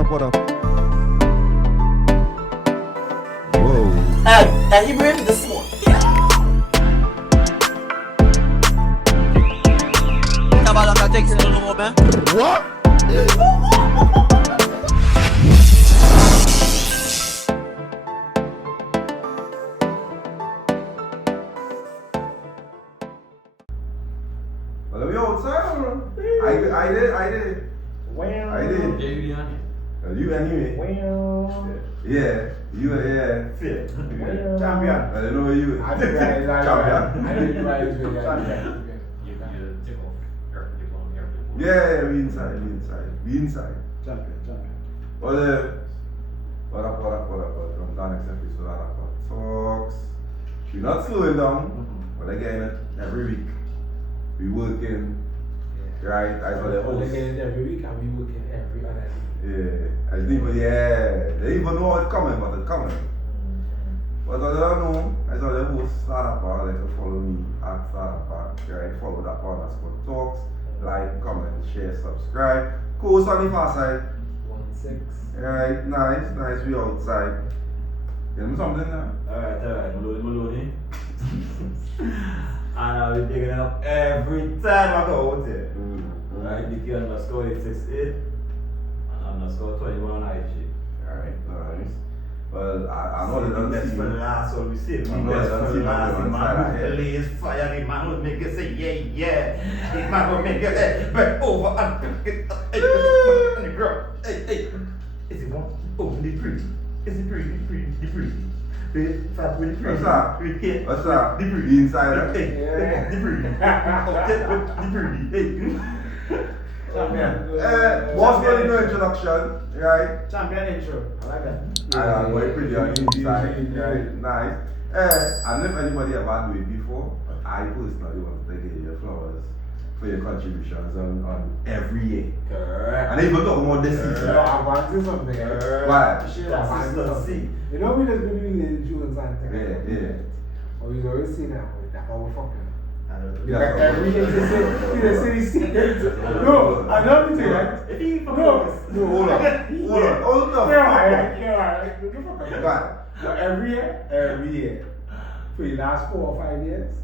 up? Whoa. And he bring this one. What? Well, we outside, bro. I did. Well, I did. You anyway. Well, Yeah. You, yeah. fit. Champion. I don't know where you. I think I Champion. I didn't realize we got Champion. You take off airplane. Yeah, we inside. Champion. Well, what up? From the next episode of Dappa Talks. We're not slowing down, but again, every week we working. Right? I saw the host. every week and we working every other day. Yeah, I think, they even know it's coming, but it's coming. But I don't know, I saw the host Dappa, like to follow me at Dappa, right? Follow Dappa _ Talks, like, comment, share, subscribe. Coast on the far side. 1-6. Right, nice, we outside. Give me something now. Alright, Maloney. And I'll be picking up every time I go out there. Right, DK_868 and _21 on IG. Alright, nice. Well, I know they don't That's see for the you. last one we see. I know they don't see you on the Man side. will blaze fire, the man will make you say yeah. The man will make you say back over and pick it up. Hey, on the ground. Hey. Is it one? Oh, the pretty. Is it pretty? The fat with the pretty. What's up? Yeah. What's up? The pretty. The insider? Hey, the pretty. The pretty. Hey. Champion. What's going no introduction, right? Champion intro. I like that. I'm going pretty on the inside, right? Nice. I don't know if anybody ever do it before, but I personally want to take your flowers for your contributions on every year. Correct. And even talking about this season. I want to do something. Why? Consistency. You know we just been doing the June something. Yeah. But we always see now that our fucking. Yeah. Every day they say no, I don't think right. No, Hold on. Right. But every year, for the last 4 or 5 years,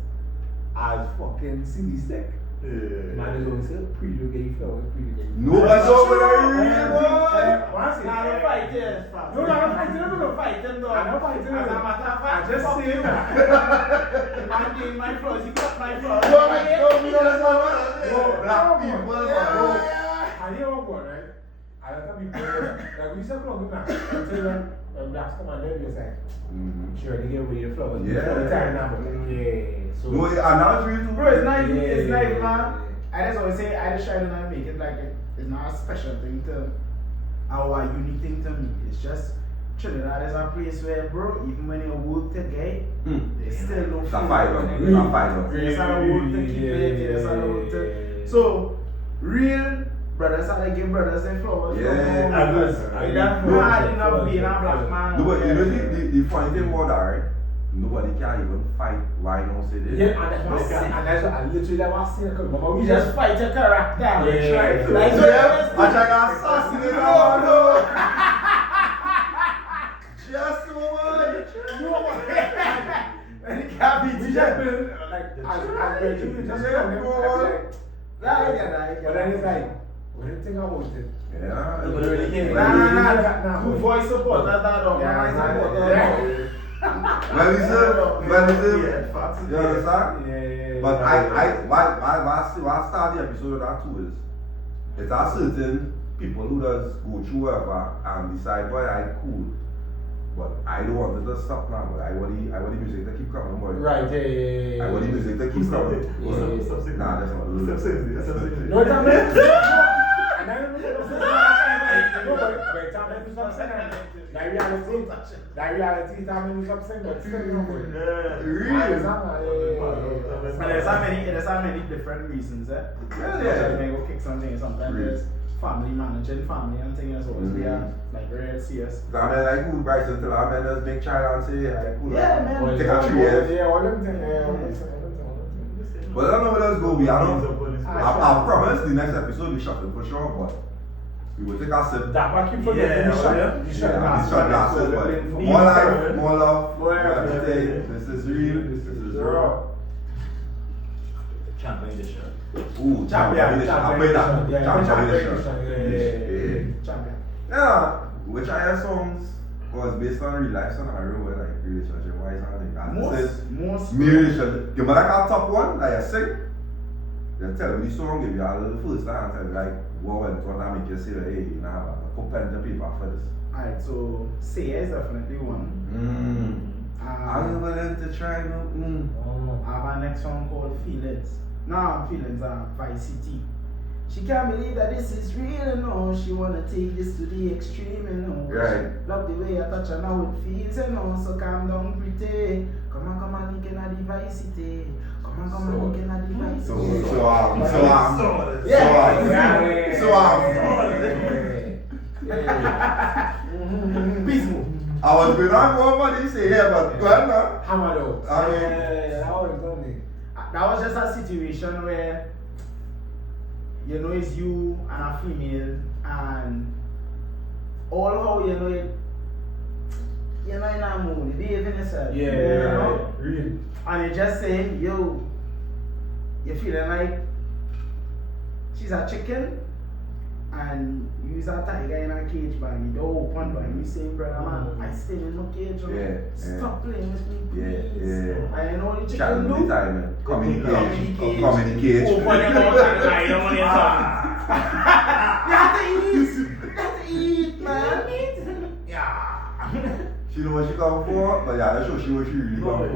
as fucking CD stick. Man is always saying, pre-do get flowers, pre-do get Nobody's over there, boy. Now don't fight it. No, I don't fight them. Don't fight them though. I don't fight them. As a matter of fact, I just fuck say you. that. Man gave my flowers, he cut my flowers. Black people. I hear one word, right? I don't think like we used to come now. Until when blacks come and then we say, sure, they give away the flowers. Yeah. The time now, but yeah. So, No, and now it's really Bro, it's not, Yeah, it's not even, yeah. I just always say, I just try to not make it like it's not a special thing to, our unique thing to me. It's just, Trinidad is a place where, bro, even when you work together, they still don't It's feel a fight it. on. There's a work to keep it, there's a work to, so, real brothers are like give brothers their flowers. Yeah. That's hard enough being a black man. No, but you know the funny thing about that, right? Nobody can even fight why don't say this. yeah, and that's what I literally never seen it. Mama, You just fight your character. Yeah. Like, So, yeah, I try to assassinate her. Just And it can't be we just been like, as graduates, just but then it's like, when you think about it, Yeah. Who voice support that dog? Realism. You understand? yeah. But why start the episode of that too is it's a certain people who does go through whatever and decide, boy, I cool. But I don't want it to stop now. I want the music to keep coming, boy. Right, yeah. I want the music to keep coming. Yeah. Nah, that's not No, it's not meant to. And I don't know but time to stop saying that reality, time to stop saying but still no more. And there's so many different reasons, eh? Sometimes they go kick something, sometimes there's family managing family and things as well. We are like real serious. I mean, like, who Bryce until I mean, just make child and say, I cool. Yeah, man. Take a 3 years. Yeah, all them things. But I don't know where else go. I promise the next episode we shut it for sure, but we will take a sip. Dappa keep forgetting Yeah, the shot. yeah. The shot Yeah, glass. it's shot glasses, So but they're playing more life, for- more love, More more everything. everything. This is real, this is raw. Champion edition. Ooh, champion edition. I play that. Yeah, Champion edition. yeah. Champion. Yeah, which I hear songs was based on real life scenario where like relationship wise and I think this is Most. me relationship. Give me like a top one, like you sing. You tell me the song, give you a little first and tell me like what went on and make you say like, hey, you know, have a pen to paper for this. Alright, so Say is definitely one. I'm willing to try no. I have a next song called Feelings. Now Feelings are Vice City. She can't believe that this is real, you know. She wanna take this to the extreme, you know. Right. Love the way I touch her now it feels, you know. So calm down, pretty. Come on, link in a the Vice City. Come on, link in a the Vice City. Peace move. I was going on more money say yeah, but go ahead now. Hammer though. I mean- Yeah, that was only. That was just a situation where, you know, it's you and a female, and all how you know it, in a mood, you behaving yourself. Yeah, you know? real. And you just saying, yo, you feeling like she's a chicken, and you's a tiger in a cage, but you don't open, but you saying, brother, man, I stay in my cage, you know? Yeah, Stop playing with me, Yeah, please. yeah. And you know what the Chat chicken with do? the time, man. Communicate. Communicate. Open your mouth and lie down on your tongue. You have to eat. You have to eat, man. Yeah. She know what she come for, but yeah, that's she what she really come for.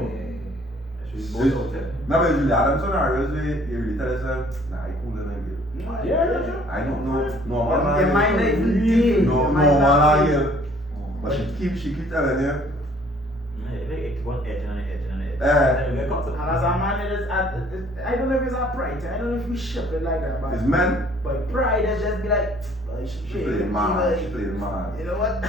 She's both out there. Now, but Julie Adams scenarios where you really tell yourself, nah, I cool and get. Yeah. I don't know, no Your man. mind not even dead. No, Your no mind not man dead. again. But she keep telling you. It's one edge and an edge and an edge. Eh. And as a man, it is, I don't know if it's a pride, I don't know if we ship it like that, It's but, men. but pride is just be like, oh, She she play playing man. She evil. play man. You know what?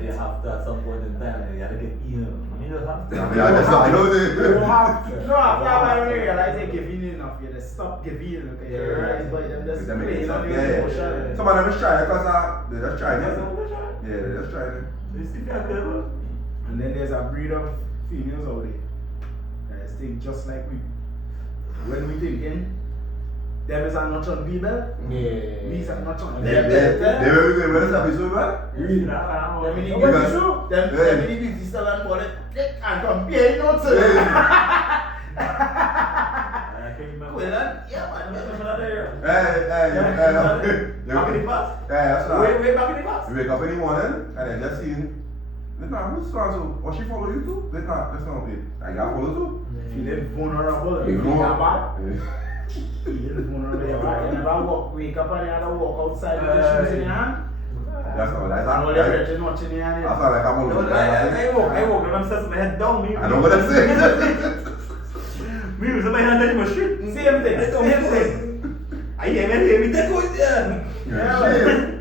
You have to at some point in time, you gotta get in. I mean, you have to. Yeah, that's not, I know You don't that. have to. No, after I realize they give in enough, you just stop giving, okay? You realize, but them just Them make it playing sound- on your yeah. emotion. Some of them is trying because they just trying it. Yeah, they just trying it. You see that level? And then there's a breed of females out there that just think just like we. When we thinking, them is a notch on Bible, Yeah. we's a notch on They will be going with this episode, man. You see that? I Them don't in know. the Because- beauty, them Yeah. in the beauty salon call it and compare notes. I can't remember. Well, yeah, man. Hey, Back in the past? that's right. Way back in the past? You wake up in the morning and then just seeing, listen, who's so and so? Or she follow you too? Listen, babe. I got follow too. Feeling vulnerable. You Feeling know? bad. Feeling vulnerable. You never wake up and you have to walk outside with the shoes in your hand. That's all. That's And all the all. brethren watching you and That's all. Like I'm No, alone. I woke and I'm setting my head down. I know what I'm saying. Me was my hand in my street. Same thing. Same thing. I hear me take out there. Yeah.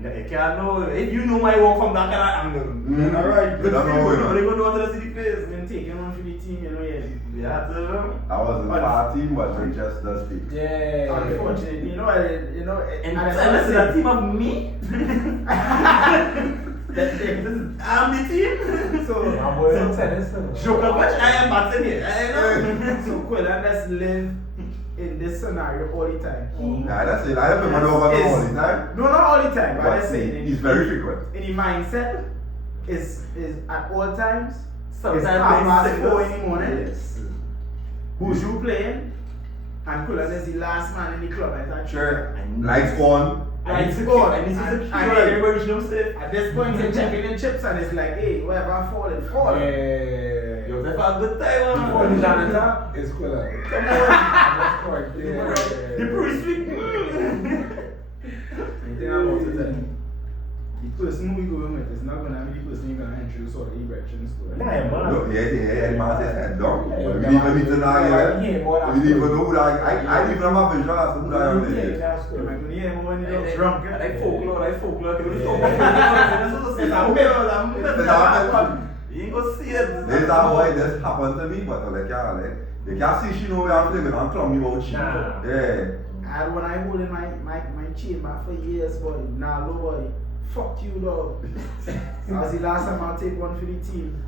You can't know. If you know my work from that kind of angle, then alright. You don't know, you know. They go to the city face. When taking on for the team, you know, yeah. Yeah, to I wasn't part team, but we just does speak. Yeah. Unfortunately, and and this is a team of me. I'm the team. So, My boy in tennis. Joker match, I am batting here. I know. so Quillan just live in this scenario all the time. Yeah, that's it. I have been over all the time. No, not all the time, but I But just saying he's very frequent. in the mindset is at all times. Sometimes It's 4:30 in playing the morning. Yes. Who's you playing? And Quillan is the last man in the club. And it's Sure. Lights on. Lights on. And this is And- the and- key where everybody should safe. At this point, you're checking in chips and it's like, hey, whatever I fall, it fall. Yeah. You're there for a good time, Before the man. janitor is Quilla. Come on. That's correct. The Yeah. priest week. Anything about it, the person we going with is not going to be the person you're going to introduce or the erections to. Nah, man. Look, yeah, the man says head down. Yeah, We yeah, didn't even meet man. tonight, Yeah, yeah. boy, We didn't even know who that, I didn't even have a visual as to who that young lady Yeah, is. that's You're good. going to hear more when you're drunk. I folklore. What are you talking It's a mirror, You ain't gonna see it. This that boy this happened to me, but like, yeah, like, they can't see she know where I'm living, I'm clummy about she. Nah. Yeah. I had one I hold in my chamber for years, boy. Nah, low boy. Fuck you, dog. That was the last time I'll take one for the team.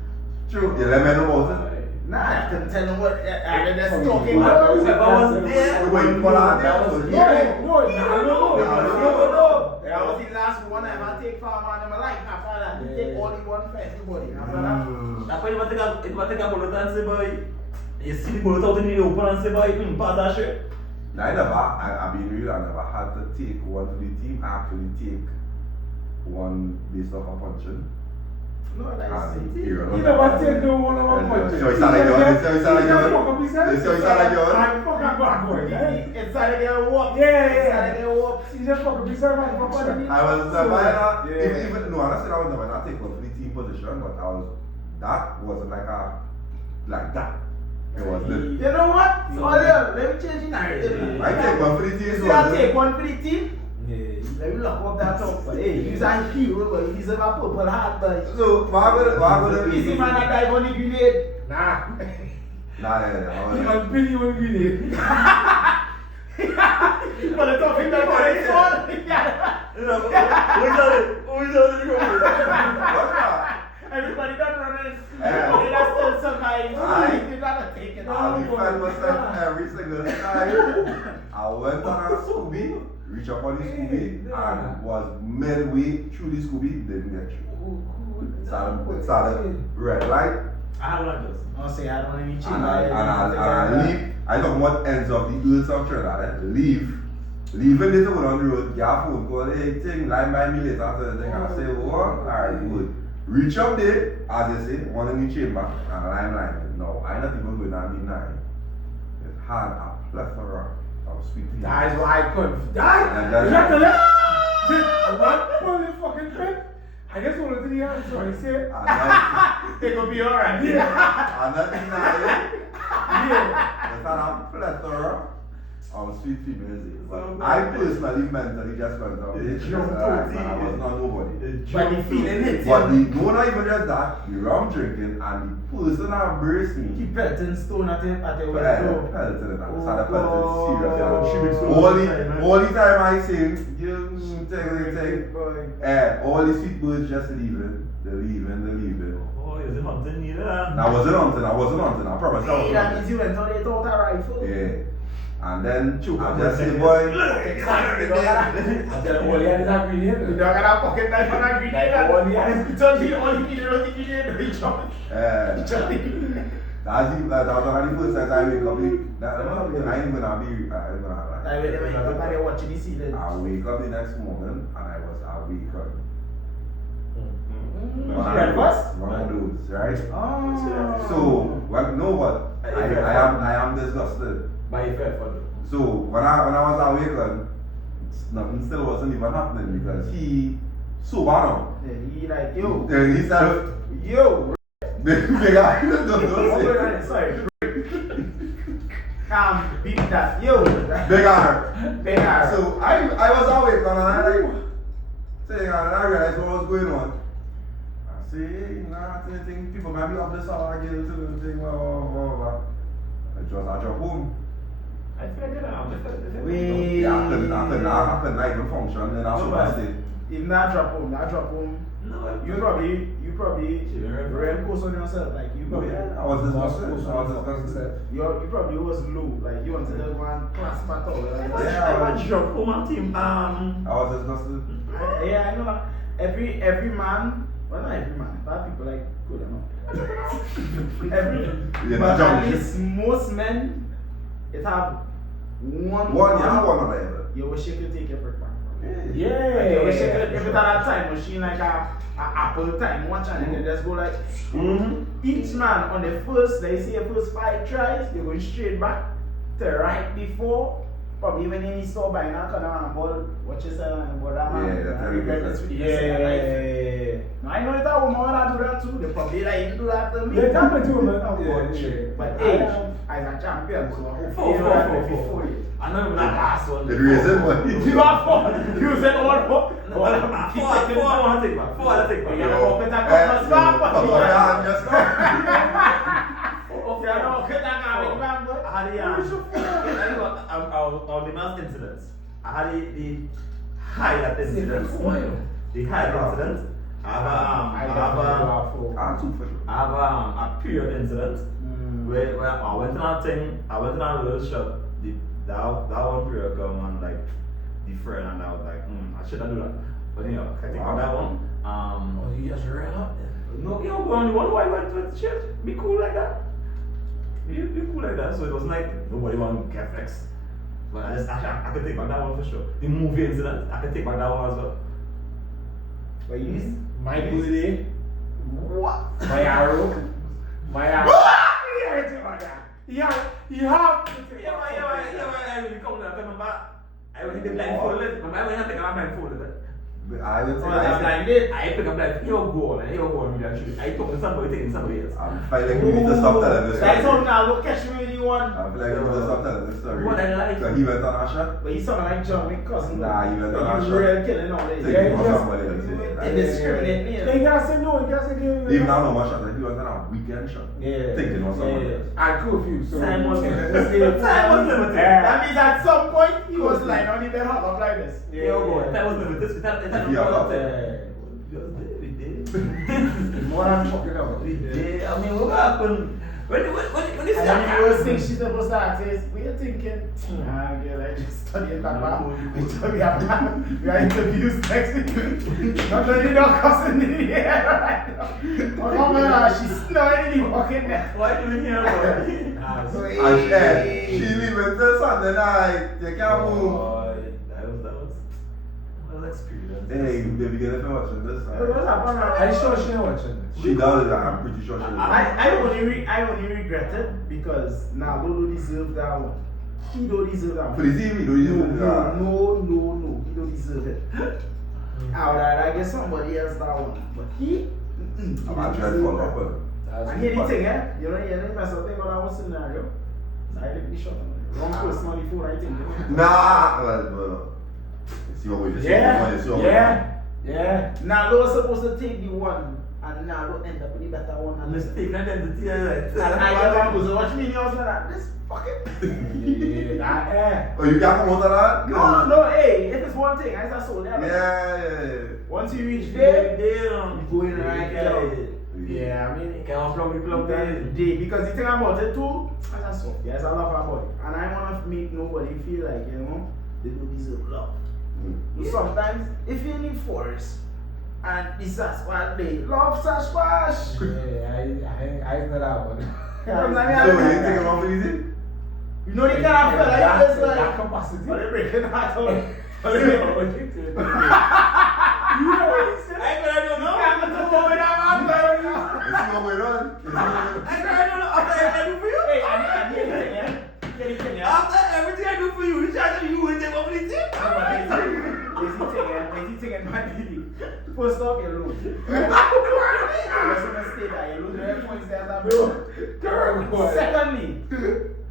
True. You let me know about it. Nah, I couldn't tell them what I just talking If I about. was there, Wait, pull out That there. was No. No. That was the last one I ever take for a man in my life. After that, you take only one for everybody. After that, Après, il va take a bullet and say, boy, you see the bullet out in the open and say, boy, pass that shit. I've been real, I never had to take one for the team. I actually take one based off a punching. no, that's And it. here, You never take no one of our punches. So it's not like yours. So it's not like yours. It's So it's not like yours. I'm fucking bad boy. It's like a walk. Yeah. It's like a walk. You just fucking be so man for fun. I was never Yeah. even no, I said I was never not take one for the team position, but that wasn't like that. It was the You know what? Let me change the narrative. I take one for the team. See, I take one for the team. Yeah. Let me lock up that talk. But hey, he's a hero, but he's a purple heart, but So why would easy man that dive on the grenade. Nah. Nah, You must pity when we did. But the talking that one is all. Everybody done running. Yeah. They not still survive. Aye. They not take it. I'll defend myself every single time. I went on a Scooby, reached up on the Scooby, and was midway through the Scooby, didn't get through. It started red light, I have one of those. I'll say I don't want to and I leave. I don't know what ends of the earth of Trinidad. Leaving it on the road, get a phone call, hey, thing, line by me later, after the thing. I say, what? Alright, good. Reach up there, as they say, one in the chamber, and line. No, I'm not even going to be 9. It had a plethora of sweet tea. That is why I couldn't. And Die! that's- You have to let one fucking thing. I just want to do the answer. He said, They gonna be alright. yeah. And that's Yeah. it had a plethora of sweet females. But I personally mentally just went up there. I was not nobody. But the feeling hits But you. no, not even just that, the rum drinking and the person that embraced me. Keep pelting stone at the window. Pelted and I started pelting serious. Oh. All the time I sing, you take. Boy. All the sweet birds just leaving. They're leaving. Oh, is it hunting either? And I wasn't hunting, I promise I Hey, that wasn't means you went on there without a rifle. hunting. Yeah. And then I just say, boy, Exactly. Dog. All he had is a grenade. The dog had a pocket knife and a grenade. All he had is It's only all he needed was the grenade. He jumped. that's the first time I wake up. I ain't gonna be, Everybody watching the ceiling. I wake up the next morning and I was awakened. One of those, right? Oh. So, I am disgusted. By your fair father. So when I was awakened, nothing still wasn't even happening because he sober now. Then he like, yo. Then he started Yo. big guy. Don't say. Sorry. Beat that. Yo. Big R. Big R. So I was awakened and I like saying and I realized what was going on. I say, nah, I think people might be up this hour again to the thing, blah. I drove home. I figured it out. Wait. Yeah, I couldn't not even function in a super state. If not drop home. No, You probably ran course on yourself. Like you probably I was disgusted. you probably was low. Like you wanted to go and class battle. Yeah, I was drunk home on team. I was disgusted. Yeah, I know that. Every man, well not every man, bad people like good enough. But at least most men, it have one of them. you wish you could take your break back. Yeah. You wish you could, if it had a time machine like a Apple time watch and then just go like, each man on the first, they say first 5 tries, you're going straight back to right before. Probably even in the store buying a kind of ball, what you say, what that man. Yeah, that's very good. Yeah. Now I know that woman wanna do that too. They probably like you do that to me. Yeah, that me too, man. But hey, as a champion, so I hope Four. I know that last one. The reason why you are 4. You said all 4. Four, I take back. You know, better come to stop. I I'll demand incidents. I had the highlight incident. The highlight incident. I have a period incident where I went on a thing. I went on a little shop. That one period come and like the friend and I was like, I shouldn't do that. But you know, I think on that one. You just ran up there. No, you know, you wonder why I went to the church? Be cool like that. Be cool like that. So it was like nobody want to get vexed. But I could take back that one for sure. The movie incident, I could take back that one as well. But you My bully. what? My arrow. Yeah, I went in the blindfolded. I went in the blindfolded. I will So take I pick up like, you're going, I talk to somebody, taking somebody else. I'm feeling you need to stop telling this That's story. how now look catch me the one. I feel like you need to stop telling this story. What I like. So he went on Asha? But he's something like John Wick cousin. Nah, you went on Like Asha. you real killing all this. Take it from somebody else. Indiscriminate me. They gotta say no, you gotta say no. Even now, no more shot. He went on a weekend shot. Yeah. Thinking of somebody else. And curfew, so Time was limited. That means at some point he was lying on the bed hot up like this. Yeah, boy. That was limited. We did. more than fucking out. We did. I mean, what happened? When this And then the first thing she's supposed to ask is, what are you thinking? Girl, I just studied Dappa. We have interviews next week. Not only no cussing in the air right now. Oh my God, she's snowing in the fucking net. Why do we hear about it? And she leaving till Sunday night. You can't move. That was experience. Hey, baby, get it watching this. What's happening? Are you sure she ain't watching this? She does it. I'm pretty sure she does. I only regret it because now Lolo deserve that one. He don't deserve that For one. the TV, do you deserve that? No. He don't deserve it. I guess somebody else that one. But he I'm trying to follow up with it. And here the thing, you know the best thing about that one scenario. I didn't be shot. Wrong person on the phone, I think. Nah, well. See what we just Yeah. Now Lolo supposed to take the one. And now Lolo end up with the better one. And Mistake identity. I was watching videos like that. This fucking. Yeah. Oh, you can't come out of that? No, hey, if it's one thing, I just saw that. Yeah. Once you reach there, you go in right there. Yeah, I mean, Can I plug the plug there? Because the thing about it too, as I saw, yes, I love about it. And I want to make nobody feel like, they don't deserve love. Sometimes, if you're in the forest, and the Sasquatch day, love Sasquatch. yeah, I know that one. So, you think I'm off easy? You know the kind of fella like this, That like, capacity. but they breaking heart out. You know what he said? I don't know. I'm going to go with that man, Let's see what we're on. I don't know. After everything I do for you. Hey, and here's the thing, yeah. After everything I do for you, you charge me, you will take over the team. First off, you lose. Let's not stay there. You lose your points there. Secondly,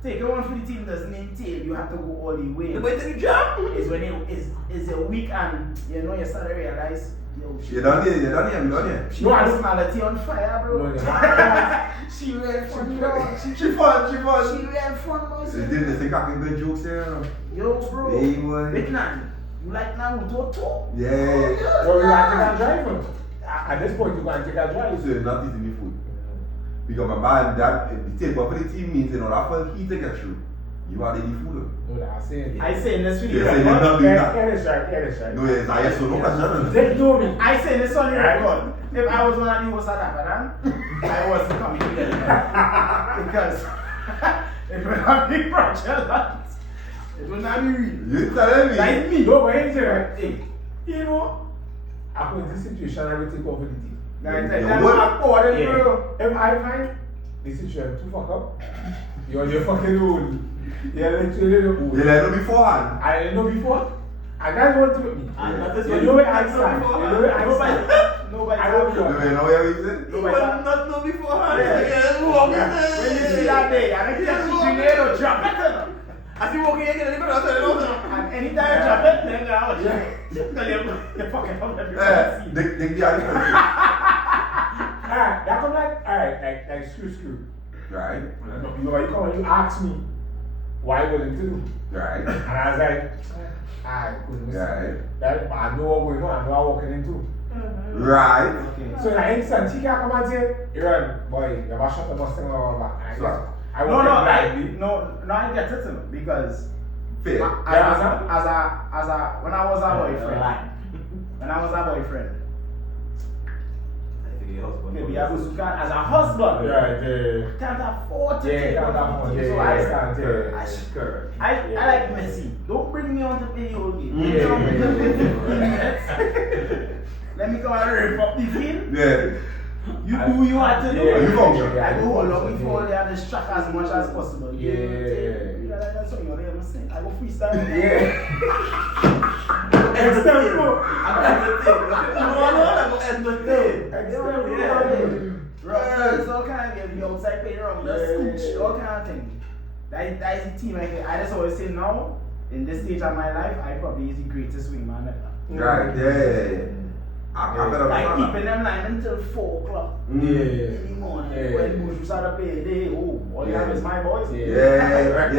taking one for the team doesn't entail you have to go all the way. But take a job. Is when it's a week and you know you start to realize, yo, You're done here. she personality on fire, bro. No, She real funny, bro. She fun. She real fun, bro. They say cracking good jokes here. Yo, bro. Hey, boy. Vietnam, you like Naruto too? Yeah. Well, you have to take a drive. At this point, you can take a drive. So you're not eating me food. Because my man, that the take up for the team means, that fun he take it through. You are the food. No, I say I say in this video. Yeah, say you're not doing that. Yeah, that's right. No, yes, I yes, so no question. They know me. I say this on the record. If I was one of the hosts of Dappa, I wasn't coming here. Because it would not be fraudulent. It would not be real. You telling me? Like me. No, but it's right. Hey, you know, after this situation, I will take over the team. That's what I'm calling, bro. If I find the situation too fuck up, you're fucking old. You're literally old. You let know beforehand. I didn't know before. And that's what took me. And that is You what know where I know stand. You beforehand. know where I stand. Nobody I don't You know. know what you said? You will not know beforehand. Yeah. Walk in When you see that day, I don't care if you grenade or drop it. As you walk in, you're going to And anytime you drop it, then go out. Because you're fucking up everybody. They are the Alright, that come like, alright, like screw. Right. You know what you come and you ask me, what are you willing to do? Right. And I was like, I couldn't Right. that I know what going on, I know I'm walking into. Right. Okay. So in an instant, she can come and say, Aaron, boy, you have shot the Mustang or back. So, I No, walk no, in blindly. I get it, because fair. when I was a boyfriend, maybe I was as a husband, Right, can't afford to yeah, take can't off afford, the yeah, so yeah, I like Messi. Don't bring me on to play your game. Yeah. Bring me on to play 15 minutes. Let me come and rip up the field. Yeah. You do what you want to do. Yeah. You function. I go hold on before they have this track as much as possible. Yeah. That's what you're going say. I go freestyle. Yeah. External. Right, so kind of get the outside play around, the scooch, all kind of thing. That is the team I just always say now, in this stage of my life, I probably is the greatest wingman ever. Right, yeah. I better Like understand keeping them line until 4 o'clock in the morning. Yeah. When Bush start to play, they, all you have is my boys. Yeah.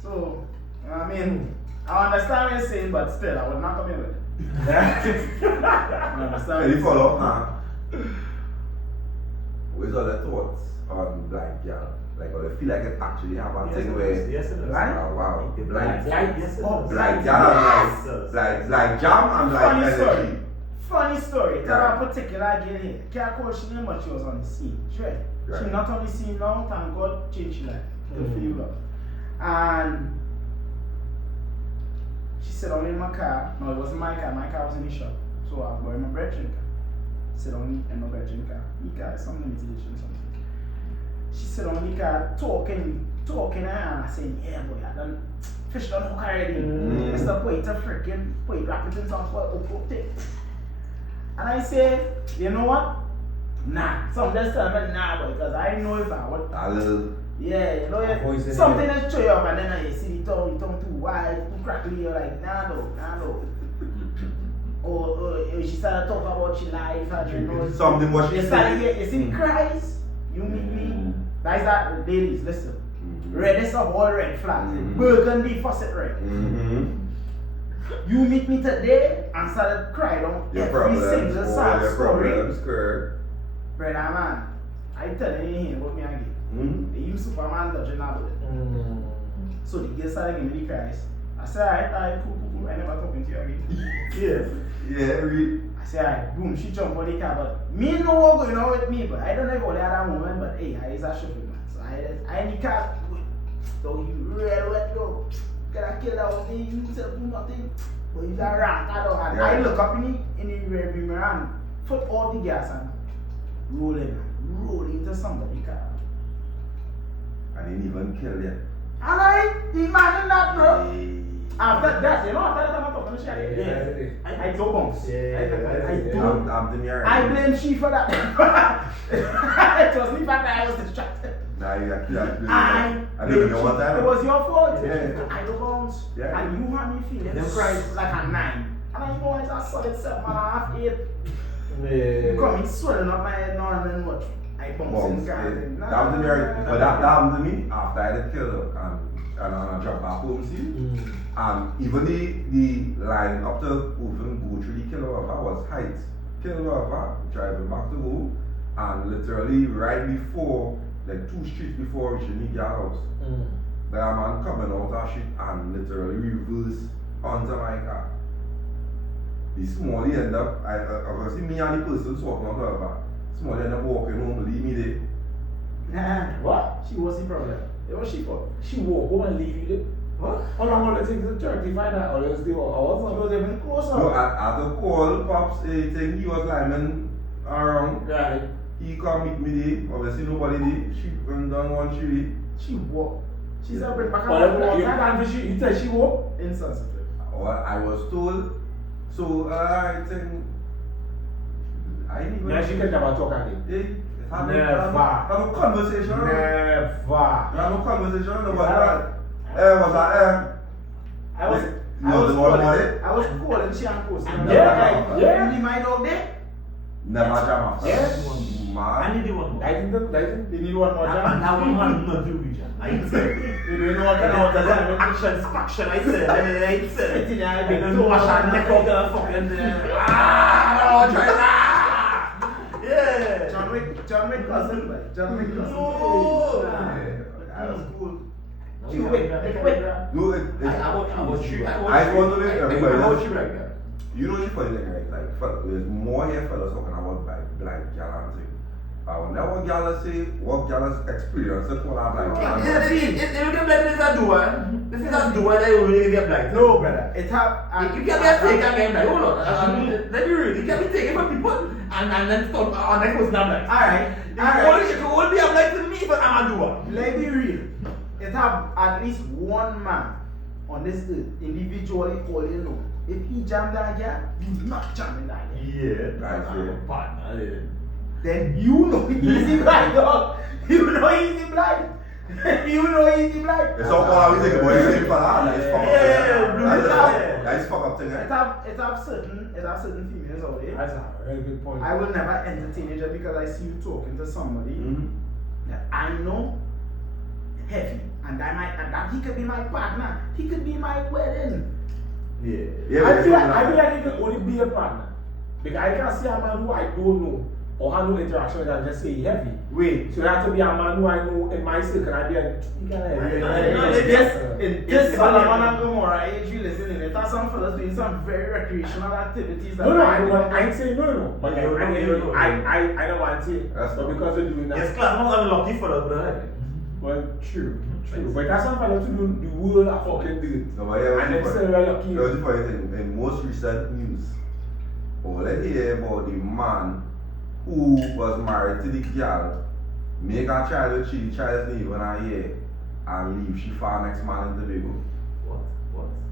So, I mean, I understand what you're saying, but still, I would not come in with it. I understand. Any follow up? What's all the thoughts on black girl? Like, or they feel like it actually have a thing where, Yes, it is. oh, wow, The black, blind. Yes, it Oh, is. black Yes. girl, like jam and like Funny energy. story. Funny story. Tell Right. a particular girl here. Can't call she name, but she was on the scene. Sure. Right. She not on the scene now. Thank God, changed her life. Good for you, love. And she sat down in my car. No, it wasn't my car. My car was in the shop. So I was borrowing my brethren's car. Sit down in my brethren's car. My car is some limited edition, something. She sat on the car talking, and I said, yeah, boy, I done fish done hook already. Mr. Point a freaking point, wrap it in some thing. And I said, you know what? Nah. Some just tell me nah, boy, because I know if I would. A little. Yeah, you know, something that show you up and then you see the tongue too wide, too crackly, you're like, nah, no. Or she started talking about your life and you know. Something what she You started get, you see the cries, you meet me. That's that, ladies, listen. Red is of all red flags. Burgundy faucet red. You meet me today and started crying on every single sad story. Brother man, I tell you anything about me again. They use Superman dodging out with it. So the girl started giving me the cries. I said, alright, cool. I never talking to you again. Yeah, read. I said, alright, boom, she jumped on the car, but me know what going on with me, but I don't know about that moment, but hey, I is a shuffle man. So I in the car, so you real wet though. Gotta kill that one thing, you said do nothing. But you got rank, and I look up in the rearview mirror and put all the gas and roll into somebody's car. I didn't even kill yet. And I imagine that, bro. After that, after that, I'm talking shit. I do bounce. I'm the mirror. I blame she for that. It was me fact that I was distracted. Nah, you got I didn't know what time. It was your fault. Yeah. I do bounce. Yeah. And you had me feeling Them cries. like a 9. And I know it's a solid 7.5, 8. You come in swelling up my head now and then what? I bounce in the car. That happened to me, right? But that happened to me after I did kill her and I dropped back home, see? And even the line up to even go through the Kilowatt was height. Kilowatt driving back to home and literally right before, like 2 streets before reaching the house. There a man coming out that street and literally reverse onto my car. The Smalley end up, obviously me and the person walking on the back. Smalley end up walking home, leave me there. Nah, what? She was the problem. It was she fault. She walk home and leave you there. What? How long will it take to church to find out? Or else they were hours? She was even closer. No, at the call, Pops think he was lineman around. Right. He come meet me there. Obviously nobody there. She went down one tree. She walked. She said, bring back But you can't fish it. You tell she walk? Insensitive. Or I was told. So I think I didn't even. Yeah, she can never talk again. Have Never. a conversation. Never. Have a conversation about that. Was that I was No, the one about it? calling she and posting. Yeah. You leave my dog there? Never jam after. Yeah. Man. I need the one more. I think You need one more And jam? that one man not do it, John. I said. You don't know what kind of Action, I said. I said. Spit in your eye, I big don't toe. know what I neck out the fucking I don't try that. Yeah. John Wick cousin, like. John Wick cousin. No. That was cool. You wait. No, I was true. I want to make everybody I was else. true like that. You know the funny thing, right? Like, there's more here fellas talking about black gal and thing. When that one gal say, what gal's experience, that's what I'm like. If you get black, this is a doer. This is a doer that you really get black. No, brother. It have. You can't be taken again, black. Hold on. Let me read. You can't be taken from people and then talk on that was not black. Alright. You can only be a black to me, but I'm a doer. Let me read. It have at least one man on this earth individually call you know. If he jam that girl, you not jamming that girl. Yeah, That's it. partner. Then you know easy blind, dog. You know easy blind. You know easy blind. It's all I was thinking about the same fella. Nice fuck up Yeah, thing. Nice fuck up thing. It have certain females out there. That's a very good point. I will never entertain you just because I see you talking to somebody that I know heavy, and that he could be my partner. He could be my wedding. Yeah, I feel like it could only be a partner. Because I can't see a man who I don't know or have no interaction with and just say he heavy. Wait. So it has to be a man who I know in my circle. Can I be a In this Solomon and Gomorrah age we live in, it has some fellas doing some very recreational activities. That I ain't saying no. But I don't want to say. That's But not- because they're doing that. Yes, class, I'm unlucky for us, brother. Well, true. But that's some fellas who do the world of fucking do it. No, but yeah, And then still very lucky. It was the funny thing. In most recent news, all I hear about the man who was married to the girl, make a child with she, child's name when I hear, and leave. She found next man in Tobago.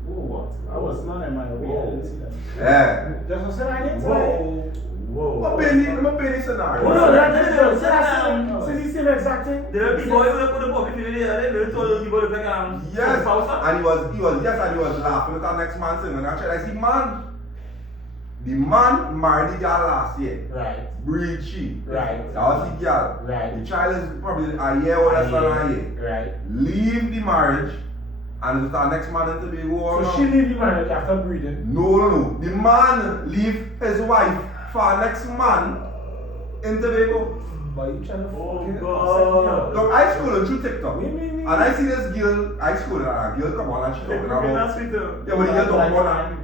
What? I was not in my way. I didn't see that. Yeah. Just to say I didn't say. I'm paying this scenario. Oh no, that's the same exact thing. There are people who put the puppy in there, they told people to take Yes, and he was laughing at our next man saying, when I tried, I see man, the man married the girl last year. Right. Breed she. Right. That was the girl. Right. The child is probably a year or less than a year. Right. Leave the marriage, and it's our next man in Tobago. Or So she leave the marriage after breeding. No. The man leave his wife for our next man in Tobago. But you trying to fucking God. Look, I scrolled through TikTok, Me. and I see this girl. I scrolled and a girl come on and she talking about. Yeah, but the girl talking about.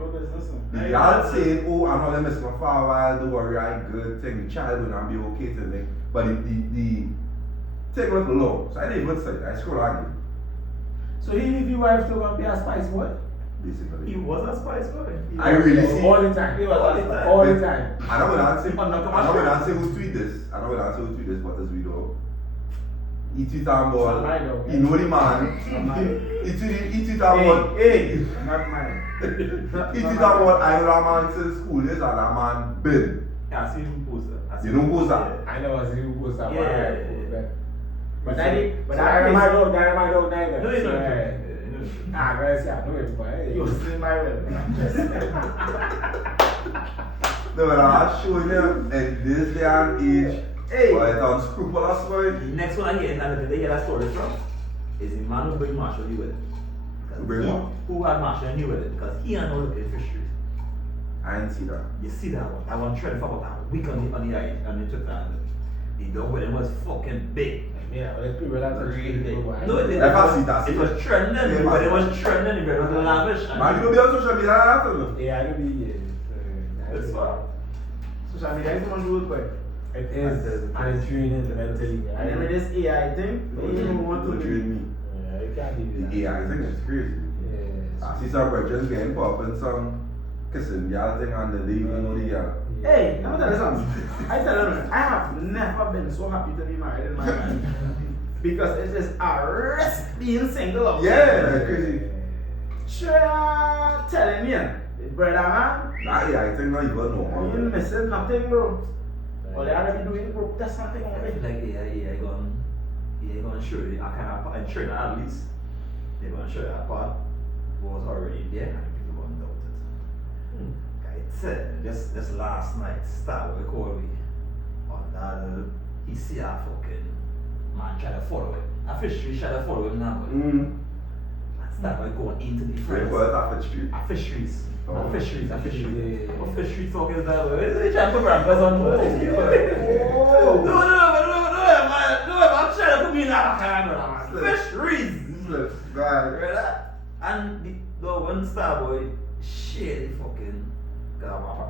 The girl saying, "Oh, I'm not gonna miss my for a while. Don't worry, I good thing. The child will not be okay to me." But the take a little long. So I didn't even say it. I scrolled again. So he leave your wife to go and be a spice boy? Basically. He was a spice boy. I really see. All the time. All the time. I know when I say who tweet this. But this video. He tweet about. He know the man. He tweet about. Hey, not mine. He tweet about Iron Man since school days and a man been. Yeah, I see him post that. You don't post that. I know as he was that Yeah. But I did. But I I might go neither. No, you don't. Guys, yeah, no, it's fine. You was in my way. No, but I'm showing you in this day and age. Hey. But it's unscrupulous way. The next one I hear, and they hear that story from, is the man who bring Marshall Lee with it. Who bring what? Who had Marshall Lee with it? Because he ain't no looking for street. I didn't see that. You see that one? That one trend for about a week on the Twitter. And the dog with him was fucking big. Yeah, but it's people that are Really big. really No, If I see that, it was trending, but it was trending, it was lavish. Man, you don't be on social media after them. Yeah, I don't be. That's fine. Social media is one good boy. It is, and it's draining mentally. And then with this AI thing, they don't want to Don't do train me. Yeah, you can't do that. The AI thing is crazy. Yes. I see some bridges getting pop and some kissing girl thing and then they even know the girl. Hey, let me tell you something. I tell you, I have never been so happy to be married in my life. Because it is a risk being single up. Yeah, that's crazy. Sure, telling me, brother man, That AI thing not even you normal. ain't missing nothing, bro. All they already doing, bro, that's nothing I already. feel like AI gonna show you, I kind of, and show you at least, they're gonna show you that part was already there and people gonna doubt it. said just last night, Starboy called me. On that, he see a fucking man try to follow it. A fishery try to follow him now. And Starboy going into the friends. What a fishery. A fisheries. Oh. A fisheries. Yeah. What fishery talk is that? They trying to put rappers on board. Oh. No, I'm trying to put me in that kind of fisheries. Right. And the one Starboy share the fucking.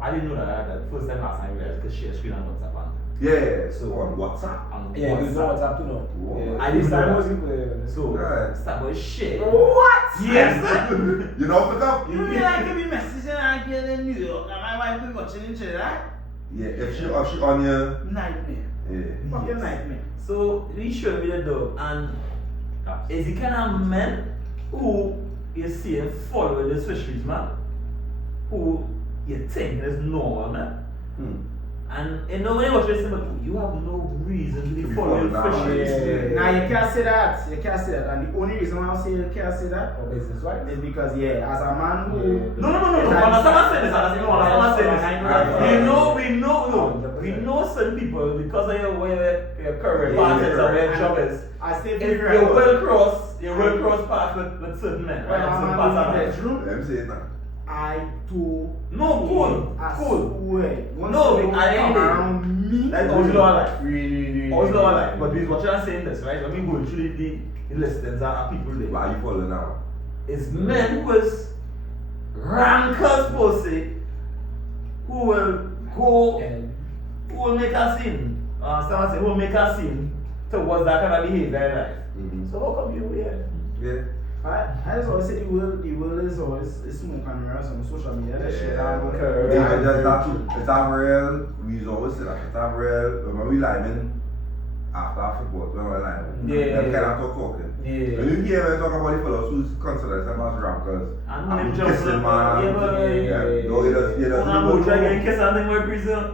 I didn't know that first time last time I realized because share screen on WhatsApp. Yeah, so on WhatsApp. On Yeah, it's on WhatsApp too now. Whoa. Yeah. I didn't know that. So, Right. Starboy share. What? Yes! You know pick up? You mean like if you messaging and I get in New York and my wife be watching in Chile, right? Yeah, if she on your Nightmare. yeah. Fucking nightmare. So, he showed me the dog, and is the kind of men who you see following the fisheries, man, who you think is normal, man. And you know when you watch this, you have no reason to be following fisheries. Yeah. Now you can't say that. You can't say that. And the only reason why I'm saying you can't say that Or business, right? is because as a man who No. Someone said this. We know certain people because of your career path and your job is. I say If you will cross paths with certain men, right? When Certain I'm paths are in the right. bedroom, Let me say it now. I too. No, cool. Swear. Once No, you I come ain't around me. Like always lower life. Really. Always lower life. But what you're saying this, right? Let me go through the listings are people there. Why you following now? It's men who is rankers pussy who will go who will make a scene. Someone say who will make a scene towards that kind of behavior in life. So how come you here? Yeah. I just always say the world is always smoke and mirrors on social media. That shit, I don't Yeah, care. that's true. It's not real. We always say that it's not real. When we linemen after football, when we're linemen, Yeah. them kind of talking. Yeah. When you hear them talk about the fellows who consider themselves as rappers, And I'm them jump kissing up, man. No, he doesn't. Go try and kiss on them where prison.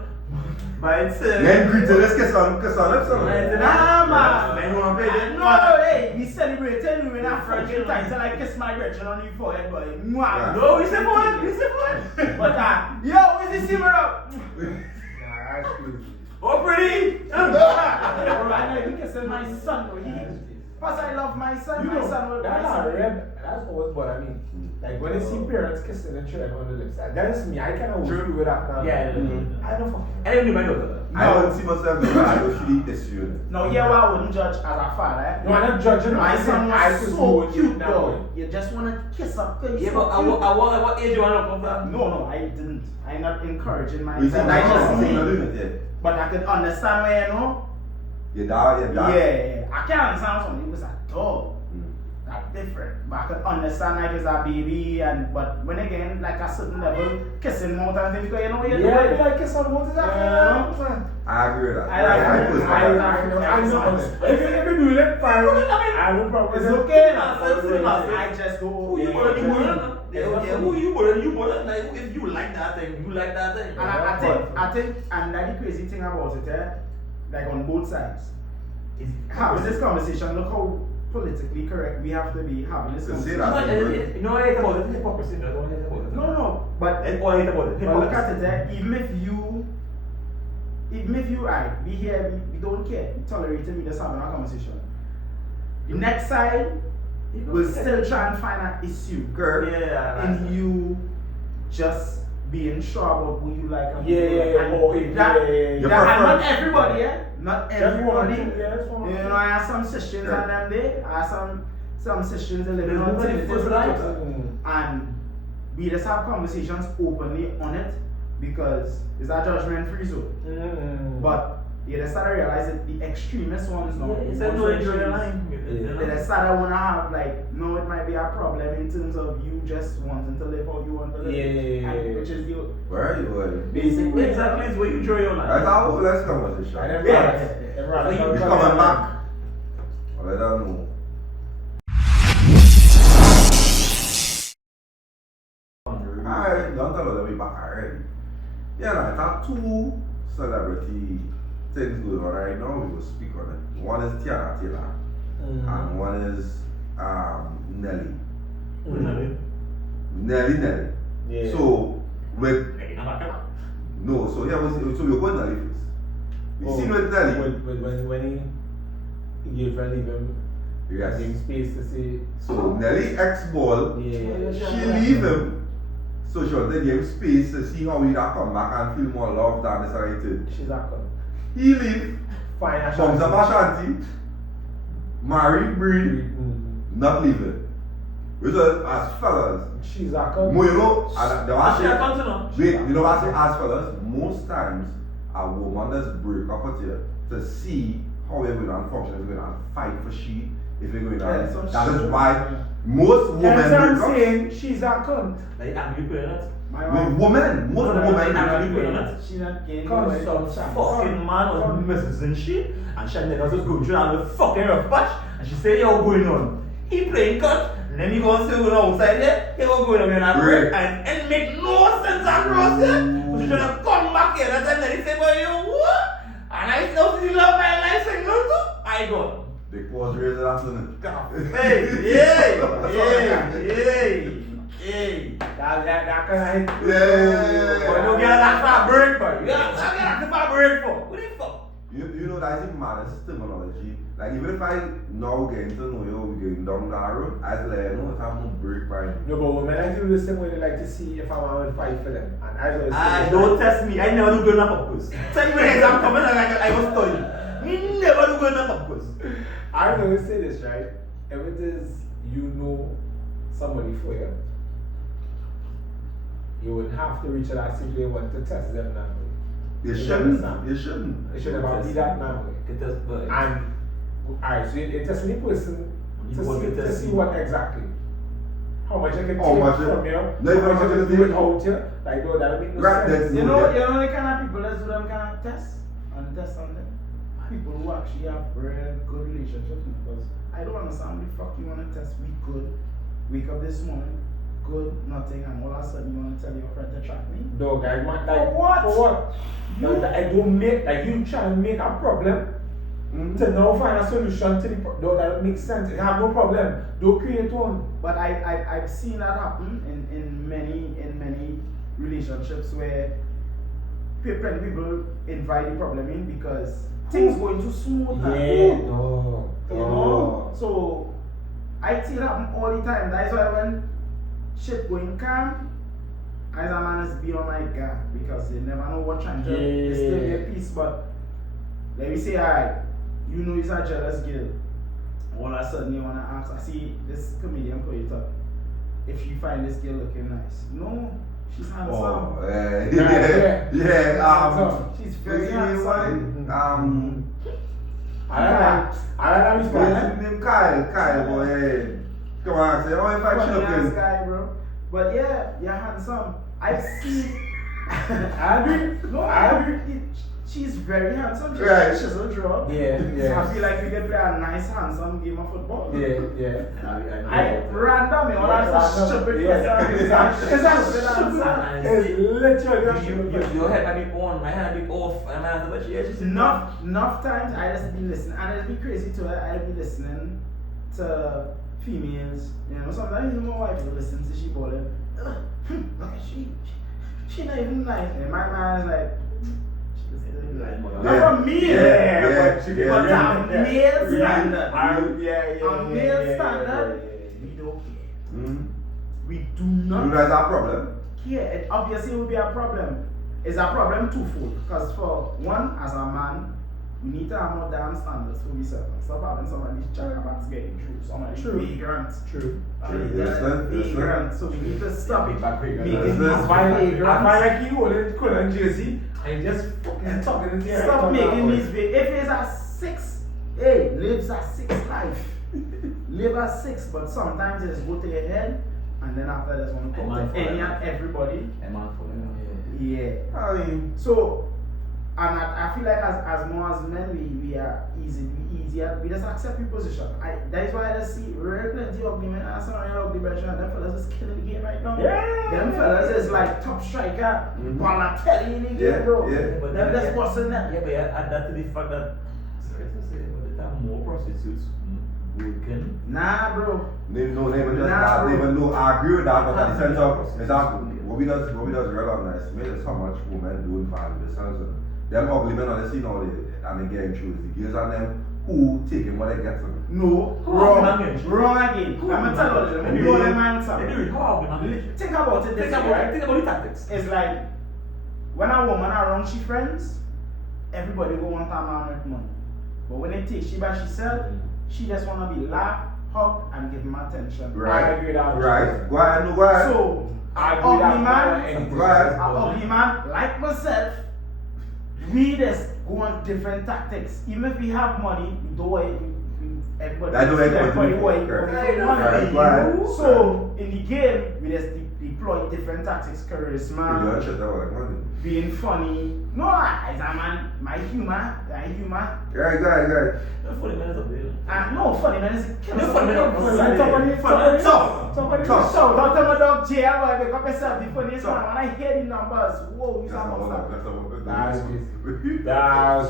By itself. Men greeting us, kiss on lips. Nah, man. Men wanna play them. No, hey, we celebrated when I French times and I kiss my brethren on the forehead, boy. Mwah. No, we say for it. But yo, is this simmer up? Nah, that's crazy. Oh, pretty. I know you kissing my son, bro. Plus, I love my son. You My know, son will. that's not red. That's always what I mean. Like when they see parents kissing the children on the lips, that's me. I cannot agree with that now. Yeah. I don't fucking. I don't know my daughter. I don't see myself doing that. I don't see the issue. No, yeah, well, I wouldn't judge as a father. No, I'm not judging. My I'm son saying was I so could cute, now. though. You just want to kiss up. Yeah, but what age you want to come from? No, I didn't. I'm not encouraging my We see son. I just not see. doing it yet. But I can understand where, you know. Your dad. Yeah, I can't understand something. It was a dog. That's different. But I could understand like it's a baby, but when again, like a certain level, kissing more than things, because you know what you're Yeah, I doing. feel like kiss on what is that? I agree with that. I know. If you do that, fine. I don't problem. It's okay. I just go. Who you want to yeah, who you want to like if you like that thing, you like that thing. And I think, and that's the crazy thing about it, like on both sides. Having this conversation, look how politically correct we have to be having this To say conversation. that. You know, I hate about it. Hypocrisy. That's what I hate about it. No, but All I hate about it. but look at it, even if you right, we here, we don't care, we tolerate it, we just having a conversation. The next side will still try and find an issue, girl, in you just being sure about who you like and who you like. And and not everybody, not everybody. You know, I have some sessions on them there, I have some sessions that live on this life, and we just have conversations openly on it because it's a judgment-free zone. But you just start to realize that the extremist ones now. It's a no enjoy line. They just start to wanna have like, no, it might be a problem in terms of you just wanting to live how you want to live. And which is the Where are you? basically Exactly, it's where you draw your line. That's our whole last conversation. We coming back. I don't know. Alright, don't tell us that we back already. Yeah, I got two celebrity things going on right now. We will speak on it. One is Tiana Taylor, and one is Nelly. Nelly. Yeah. So with No, so here was so we're going Nelly first. We seen with Nelly. When he gave her leave him, Yes. gave space to say, So Nelly ex-ball, yeah. she leave him. So she wanted to give space to see how he'd come back and feel more love than this right thing. She's a cunt. He leave, Fine, comes up Ashanti, married, breed, not leaving. Because as fellas, She's a cunt. you know, and the She a cunt, you know. wait, you know what I say? As fellas, most times a woman does break up with you to see how we're going to function, if we're going to fight for she, if we're going Yeah, to. some That is shit. why most women That's what I'm break up. saying, she's a cunt. Like, I'm you playing it. My With wife, women, most No, no, women no, break no, up. no. she not getting Come nobody some chance. Fucking man was misses and shit. And she niggas was going through and the fucking rough patch. And she said, yo, going on. He playing cut. And then he goes to go outside there. He was going on in a break. And it make no sense across there. So she trying to come back here. That time then he said, but yo, what? And I still see love my life saying no to. I go. They pause razor afternoon. Hey, hey. That kind of Yeah. But you get that for a break for. You get that for a break for. What the fuck? You know that's even mad as terminology. Like even if I now get to know you, we going down that road, I say like, no, it's have no break by. No, but women I do the same way they like to see if I want to fight for them. And I always say, Don't test me. I never do good enough purpose. Tell me when I'm coming and I was studying. Me never do good enough purpose. I always say this, right? If it is you know somebody for you would have to reach that stage where you want to test them now. You You shouldn't. understand? You shouldn't. It should never be that now. Get this, but And alright, so you're testing the person You want to to test see me. what exactly. How much you can How take much from you- you, No, you how don't much have you to can do take- without you. Like, no, that don't make no Right, sense. that's- You know the kind of people that do them kind of tests and test on them? People who actually have real good relationships. Because I don't understand what the fuck you want to test. We good. Wake up this morning, good, nothing, and all of a sudden you want to tell your friend to track me? Dog, I might For like what? For what? I don't make like you try to make a problem to now find a solution to the problem. That don't make sense. You have no problem. Don't create one. But I've seen that happen in many relationships where people invite the problem in because things going too smooth now. dog. You know? So I see it happen all the time. That's why when shit going calm, as a man is be on my guard because you never know what trying to still be a peace. But let me say, alright, you know he's a jealous girl. All of a sudden you wanna ask, I see this comedian put it up. If you find this girl looking nice, no, she's handsome. Oh, Yeah. yeah. She's Very very handsome. I don't What's respond. his name? Kyle, boy. Hey. Come on, say, oh, if I Funny chill ass up guy, bro. But yeah, you're handsome. I've seen. I agree. No, I I agree. agree. She's very handsome. Right. She's a draw. Yeah. I feel like we can play a nice, handsome game of football. Yeah. I random me, all that's stupid. It's It's literally Your head might be on, my hand might be off, and my hand but yeah, she's enough times I just be listening, and it'd be crazy too. I'd be listening to females. You know, sometimes even my wife will listen to she bawling. She not even nice. And my man's like. Not from me, but on male standard. On male standard, we don't care. We do not You guys have a problem? care. It obviously will be a problem. It's a problem twofold. Because for one, as a man, we need to have more damn standards for yourself. Stop having somebody chatterbox getting through. Somebody vagrant. True. Vagrant. So we need to stop Big back making vagrant. these That's- I vagrants. find like you holding color jersey and just fucking talking in the air. Stop making these If it's a 6, hey, lives a 6 life. Live a 6, but sometimes it just go to your head, and then after there's one come to any and everybody. Yeah. I mean, So, and I feel like as more as men, we are easier. We just accept your position. That is why I just see real plenty of women and some of ugly version, and them fellas is killing the game right now. Yeah. Them fellas is like top striker, Balotelli in the game, bro. yeah. But Them just busting that. Yeah, but add that to the fact that, sorry to say, but there are more prostitutes working. Nah, bro. no, never just Nah, that. bro. Never know. I agree with that, but in the sense of, it's that what we does recognize, man, is how much women do value themselves. Them ugly men on the scene nowadays, and they getting through the girls and them who taking what they get from them. No, wrong again. I'm gonna tell you, let me go and mind something. Think about it this way, right? Think about the tactics. It's like when a woman around she friends, everybody go want a man with money. But when they take she by herself, she just wanna be laughed, hugged, and give him attention. Right. I agree with that. Right. Go ahead. So I agree ugly that. man like myself, we just go on different tactics. Even if we have money, we don't want everybody want money. So in the game, we just deploy different tactics, charisma, being funny. No, as a man, my humor. Right. Funny man is up there. No, funny man is Tough. So, don't tell my dog jail, boy, because myself the funniest one. When I hear the numbers, whoa, you sound That's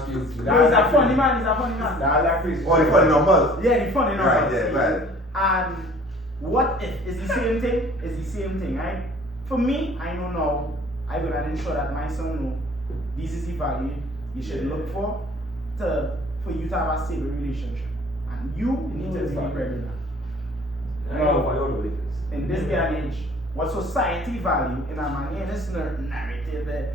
crazy. He's a funny man. That's crazy. Oh, the funny numbers. Yeah, the funny numbers. Right, yeah, right. And what if it's the same thing? It's the same thing, right? For me, I know now, I will ensure that my son know this is the value you should look for you to have a stable relationship. And you need to be regular. In this day and age, what society value in a man in this narrative that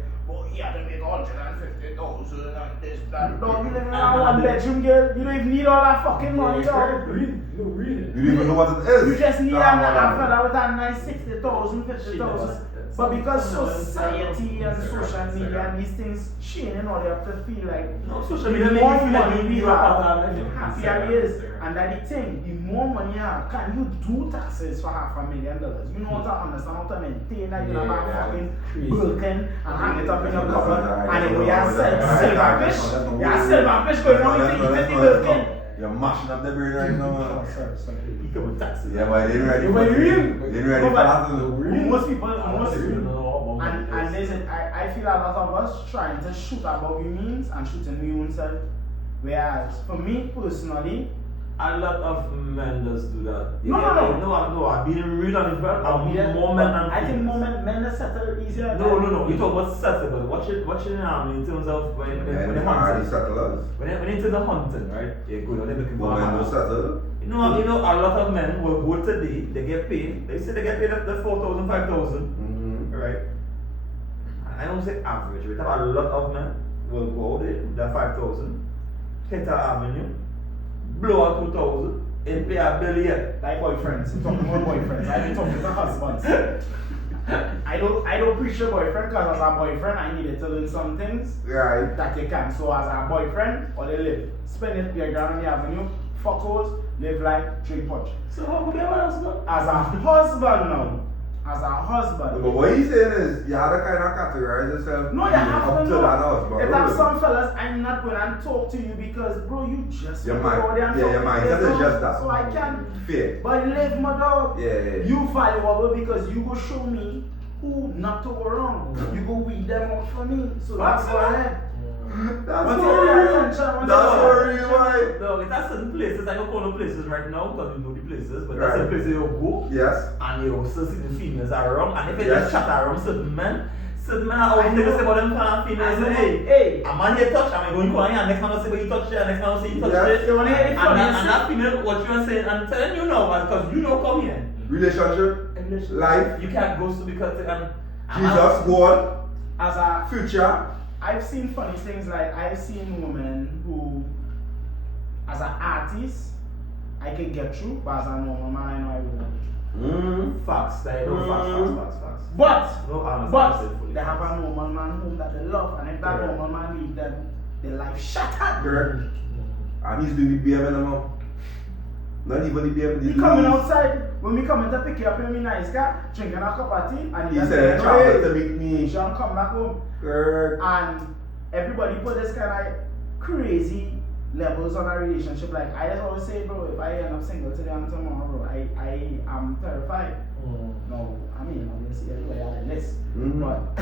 you have to make 150,000 and this, that. No, you live in a one bedroom, girl. You don't even need all that fucking money, dog. You don't even know what it is. You just need a fella with a nice 60,000, 50,000. But because society and social media and these things change in order to feel like social media the more make you feel like money we you have, the happier he is. And that the thing, the more money you have, can you do taxes for $500,000? You know what I understand, how to maintain that you have a fucking Birkin and hang it up in your cupboard and then you have silver fish. You have silver fish going on with the Birkin. You're mashing up the brain right now. Sorry. You come with taxes. Yeah, but they ain't ready But for that. most people, and listen, I feel a lot of us trying to shoot above your means and shooting your own self. Whereas for me personally, a lot of men just do that. No. I'm being rude on it, bro. More men than I think more men are settle easier. No. You talk about settle, but watch it in terms of when they hunting. When into the hunting, right? Yeah, good. When they're looking for a man. You know, a lot of men will go today, they get paid. They say they get paid up to 4,000, 5,000, right? I don't say average, but a lot of men will go out there, that 5,000, hit an avenue, blow out 2,000, and pay a bill yet. Like boyfriends. I'm talking about boyfriends. I ain't talking to husbands. I don't preach a boyfriend because as a boyfriend I needed to learn some things that you can. So as a boyfriend, all they live, spend it playground on the avenue, fuck hoes, live like drink punch. So how could be a husband? As a husband now. As a husband. But what he's saying is, you have to kind of categorize yourself. No, you have up to to know. that husband. If I'm some fellas, I'm not going to talk to you because, bro, you just Your want to go there and your talk mindset to is just that. So I can't. Fair. But live, my dog. Yeah. You valuable because you go show me who not to go wrong. You go weed them out for me. So that's go ahead. That's sorry, why? No, it's at certain places. I don't call the places right now because you know the places, but that's the places you go. Yes. And you also see the females around. And if they just chat around certain men are always going to say about them females. Hey, a man here touch, I'm going to go in, and next man will say, but you touch it, and next man will say, you touch it. You want to hear the and that female, what you are saying, I'm telling you now, because you know come here. Relationship, life, you can't go to because Jesus, God, as a future. I've seen funny things like I've seen women who, as an artist, I can get through, but as a normal man, I know I wouldn't. Facts. They don't facts. But they have a normal man whom that they love, and if that normal man leave them, their life shattered. Correct. And he's doing the bare minimum. Not even the bare. He coming outside when we coming to pick you up in my nice car, drinking a cup of tea, and he said, "Travel to meet me." He shall come back home. Correct. And everybody put this kind of crazy levels on a relationship. Like I just always say, bro, if I end up single today and tomorrow, bro, I am terrified. No, I mean, obviously everybody has a list, but I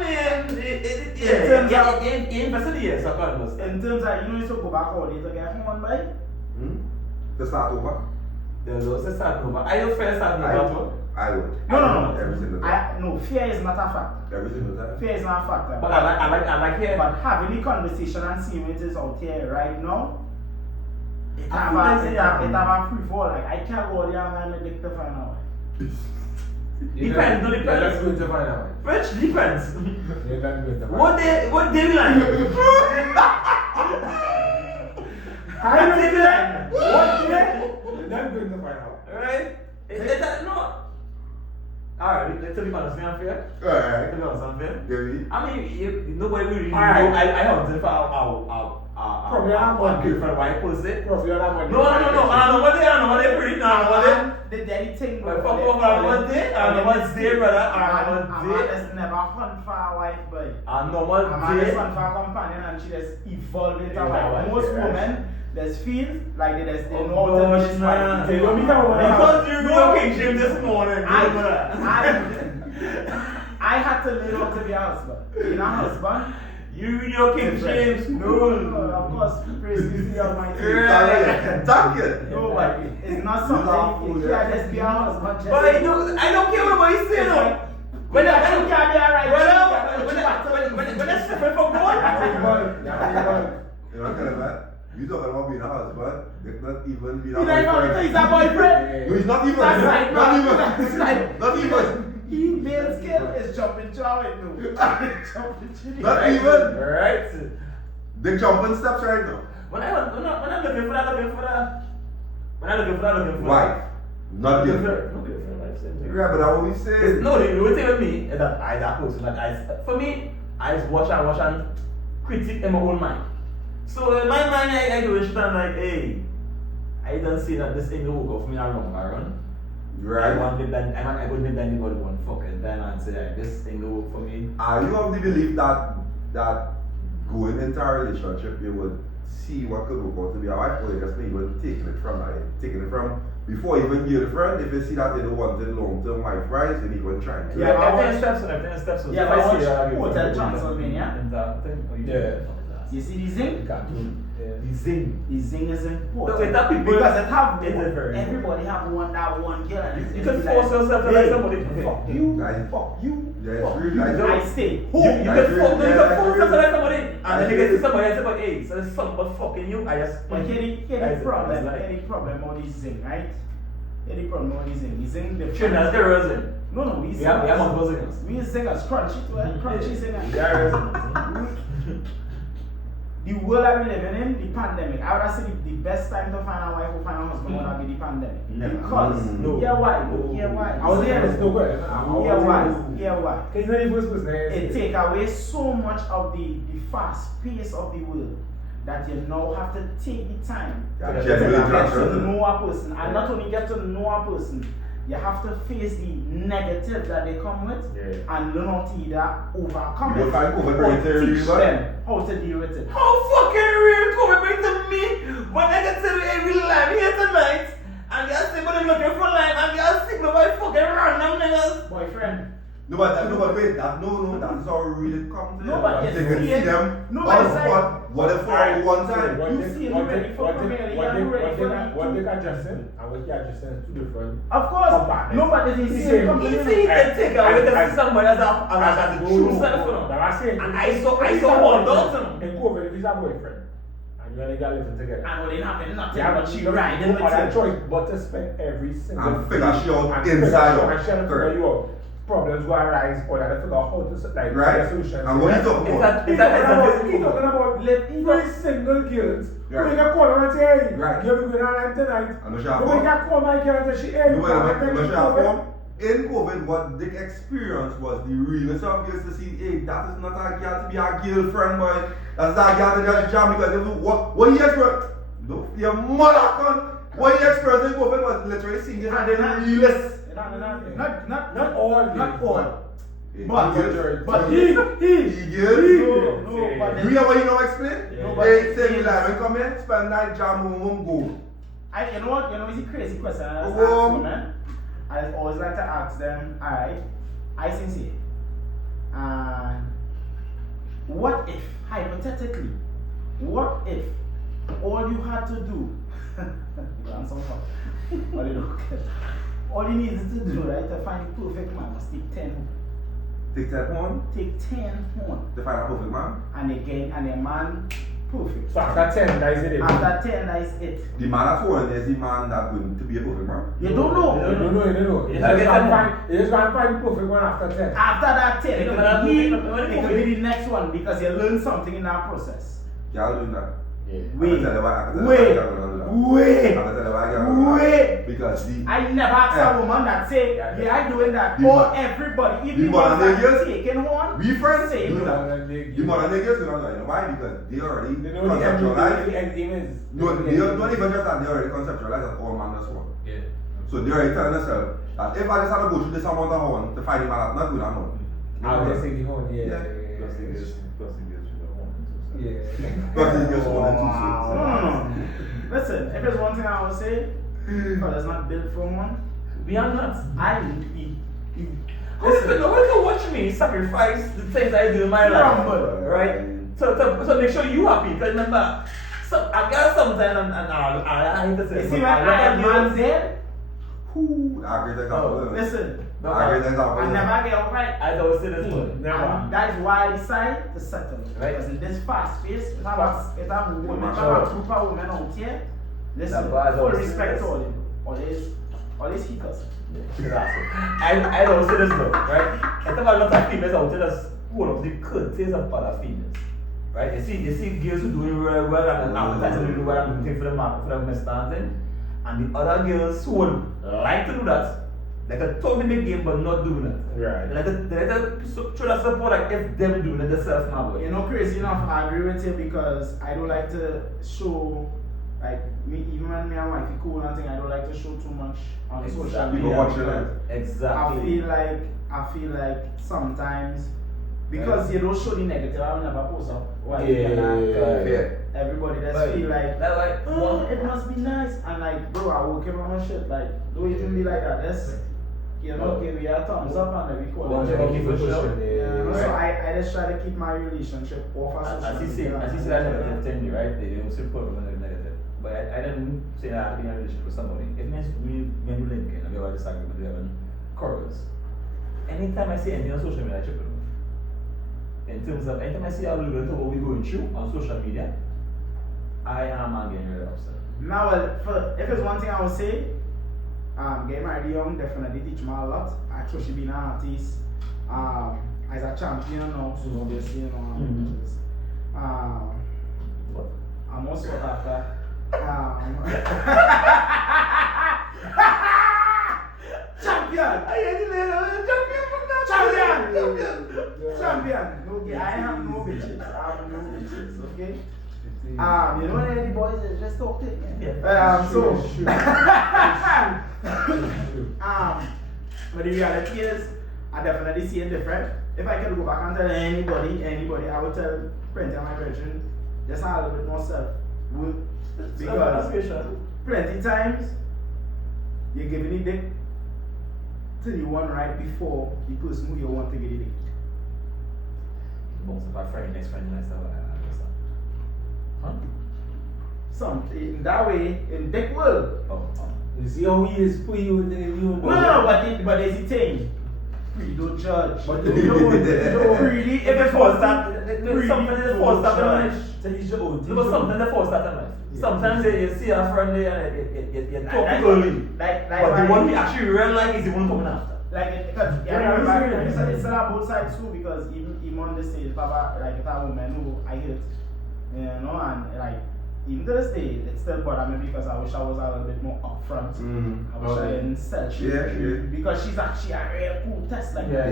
mean, in terms of yes, of course. In terms of you to go back all day to get home one by. To start over. There's also start over. Are you first start over? I would. No. Every single time. No, fear is not a factor. Every single time. Fear is not a factor. But I like here. But having the conversation and seeing it is out here right now, it have a free fall. Like I can't go there and make it to find out. Depends, no Let's depends. go to find out. Which depends. Yeah, let's go to find What day we like? I day we like? What day? Let's go to find out. Right? It's no. Alright, let's be honest, unfair. Alright. Let's be honest, unfair. Gary. I mean, nobody really know. Alright. I hunted for Probably not one one girlfriend white pussy. Prof, you're not money. No, I know what they breed, I know what they. The daddy thing, But fuck off, I know what they, I know what they, brother, I know A what man they. has never hunt for a wife, boy. I know A what man they. has hunt for a companion and she just evolved into a Yeah, wife. Most yeah. women, there's feel like they know Oh, how to be this gosh, wife. man. They don't mean that one. Because you're walking gym this morning, I had to learn how to be a husband. Being a husband, You your King James. no, of course, praise be the Almighty. Duck it. No, but it's not something you can't just be a husband. Just But I don't care what nobody say, no. When you I can't be alright. when I step in for God. You know, kind of that. You talking about being a husband, it's not even being a He's not even he's a boyfriend. No, he's not even. That's right, Not man. even. That's right. Not even. He male skill is jumping to our window. Jumping to Not even. Right. They jumping steps right now. When I'm looking for that. Why? Not Looking good. for no good for life. Same thing. Yeah, but that's what we say. No, the thing with me is that I that person like for me I just watch and critique in my own mind. So in my mind I do shit and like, hey, I don't see that this ain't the work of me around Aaron. Right. I want to then I go to then anybody one fuck it then and say like, this ain't the work for me. Are you of the belief that going into a relationship you would see what could work out to be a wife, or you just even taking it from before you even get a friend? If you see that they don't want it long term wife rise, then even trying to. Yeah, but Everything steps. Yeah, but I watch Hotel Transylvania. Yeah. You see the zing? The zing. The zing is important. No, wait, that people- because it have it is very everybody have one girl. And You it's can like, force yourself to like somebody. Fuck you. Guys. Fuck you. Yeah, it's fuck really you. like- I stay You home. can force yourself to like somebody, I and then you get to somebody and say, but hey, so there's something about fucking you. I just. But here Guys, the problem. it's like- Here the problem about this zing, right? Here the problem about this zing. The zing the Sure, that's the reason. No, we We have multiple zingers. We zingers crunchy to it. Crunchy zingers. There is. The world that we living in, the pandemic. I would have said the best time to find a wife or find a husband would have been the pandemic. Never. Because No. hear why? No. Hear why? I was there, it's no good. Hear why? Hear why? Can you hear the first person? It take away so much of the fast pace of the world that you now have to take the time Yeah, to genuine get to interaction. know a person. And not only get to know a person, you have to face the negative that they come with and learn how to either overcome You it find COVID or very terrible, teach but- them how to deal with it. How fucking real COVID bring to me when I get to every live here tonight and you're saying but I'm looking for life and you're sick of my fucking random niggas. Boyfriend. No, but wait, that is how we really come to No, but They yes, can yeah. see them. No, but it's like- What if for one time? You see him ready for Premier League and ready for League What Two. they adjusting and what they adjusting is two different. Of course, Compartments. nobody is It's the same. same company. Easy to take away to see somebody as a true self. But I'm saying, And I saw one daughter. in COVID, if he's a boyfriend and you and the girl living together. And what they happen, nothing Yeah, but but she you riding no with other him. choice but to spend every single And figure day shit out and inside figure out. and share to figure you out. Problems will arise or that they figure out how to like Right? get solutions. And what you talking It's about? He's talking about three single girls. Right. We can call her and say, hey, Right. you're going out tonight. And no We shot can call my girl and say, hey, No, come and wait, take no me shot over. form. In COVID, what the experience was the realest of is to see, hey, that is not a girl to be a girlfriend, boy. That's a girl to just jam because they do what he experienced. No, your mother con. What he experienced in COVID was literally seeing this and the realest. Not all. But He girls. but No, but you hear what you know explain? No, but Hey, say me James- live and come here, spend night jam home, go. you know what? You know it's a crazy question. I just Go ask on. women. I always like to ask them. All right, I sincere. What if, hypothetically, what if all you had to do? I'm so hot. What do you do? all he needs to do, right, to find the perfect man, must take 10. Take that one Take 10 horn. to find a perfect man. And again, and a man perfect. So after 10, that is it. After 10, that is it. The man that's one is the man that's going to be a perfect man. You don't know. You don't know. You just can't find the perfect one after 10. After that 10, it Yeah, could be the next one because you learn something in that process. Y'all doing that? Wait. Because I never asked a woman that say, yeah, I doing that. The Or man- everybody, the even man ones and that niggas, taking one, we friends say do no. that. The man and niggas do not know. You know why? Because they already They know the conceptualize. end game is. No, they don't even just that. They already conceptualize that all man that's one. Yeah. So they already telling themselves that if I just had to go through this amount of horn to find him, I'm not good at horn. I'll just say the horn, Yeah. Plus he gets Yeah. But it's just one and two. No. Listen, if there's one thing I would say, but it's not built for one. We are not. Listen, Nobody can watch me sacrifice the things I do in my life. Rumble. Right? So make sure you happy. Because remember, I got sometimes and I hate to say you it, see but when I I love man's you. there, Whoo, I agree with that. listen, I agree with that. I never get upright. I always say this one. And that is why I decided to settle. Right. Because in this fast pace, if I have a group of women out here, listen, That's why I full always say respect this. to all these heaters. I don't say this though, right? I think a lot of females out there that's hold up the curtains of other females. Right? You see girls who doing really well and advertising really well and doing things for the market, for the standing. And the other girls who would like to do that, like a totally big game but not doing it. Right. Like to show that support like if them doing it themselves now. You know, crazy enough, I agree with you because I don't like to show, like, me, even when me and wife are cool and thing, I don't like to show too much on social Exactly. media. Watch your life. Exactly. I feel like sometimes because you don't show the negative, I will never post up. Why? Yeah. Everybody just Right. feel like, That's like oh, it must be nice. And like, bro, I work on my shit. Like, don't even be like that. That's, you know, give me a thumbs up and then we call One it. thing keep pushing. Yeah, so Right. I just try to keep my relationship off of social As you say that negative thing, right? They don't say put on the negative. But I didn't say that I've been in a relationship with somebody. If me and you link and we have a disagreement, we have quarrels. Anytime I see anything on social media, I chip it on. In terms of anytime I see a little bit of what we're going through on social media, I am getting really upset. Now, if there's one thing I would say, getting married young definitely teach me a lot. Actually, being an artist, as a champion now, so obviously, you know, What? I'm also after. Champion! Champion! Okay, I have no bitches. Okay? You know what the boys is just talk it. But the reality is, I definitely see it different. If I could go back and tell anybody, I would tell plenty of my brethren, just have a little bit more self-work. Because plenty times, you're giving the dick to the one right before the person who you want to get the dick. Most of our friend, next friend, next time, huh? Some in that way, in dick world. You see how he is for you and then you No, but there's a thing. You don't judge. But don't really. If it's forced that, something is forced that in life. Tell you your own. No, but something is forced that in life. Sometimes you see a friend there and you talk Like- early. like But the why- one we actually real like is the one coming after. Like, because it's on both sides too, because even on the stage, Papa, like, if a woman who I hate, you know, and like, even to this day, it still bother me because I wish I was a little bit more upfront. I wish I didn't sell shit. Yeah. Because she's actually a real cool test. Like, Yeah. I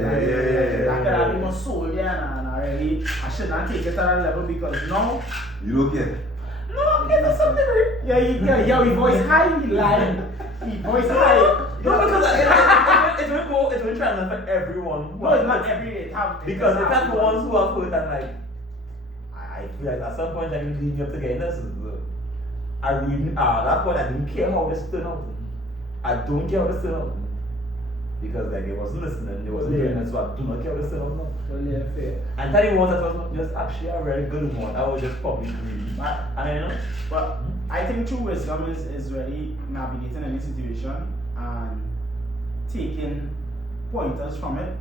could have been more soul, yeah, and I shouldn't take it to that level because now, You don't get it. No, okay, that's something right. yeah, his voice high, he lying. His voice high. No, because it's been trying to affect everyone. No, it's not every day. Because it's not the ones who have heard and like, I feel like at some point I need leading up to getting this. I really, at that point I didn't care how this turned out. I don't care how this turned out. Because like they wasn't listening, they wasn't hearing it, so I do not care how this turned out now. Well, yeah, fair. And that was that was not just actually a very good one. I was just probably greedy. And you know, But I think true wisdom is really navigating any situation and taking pointers from it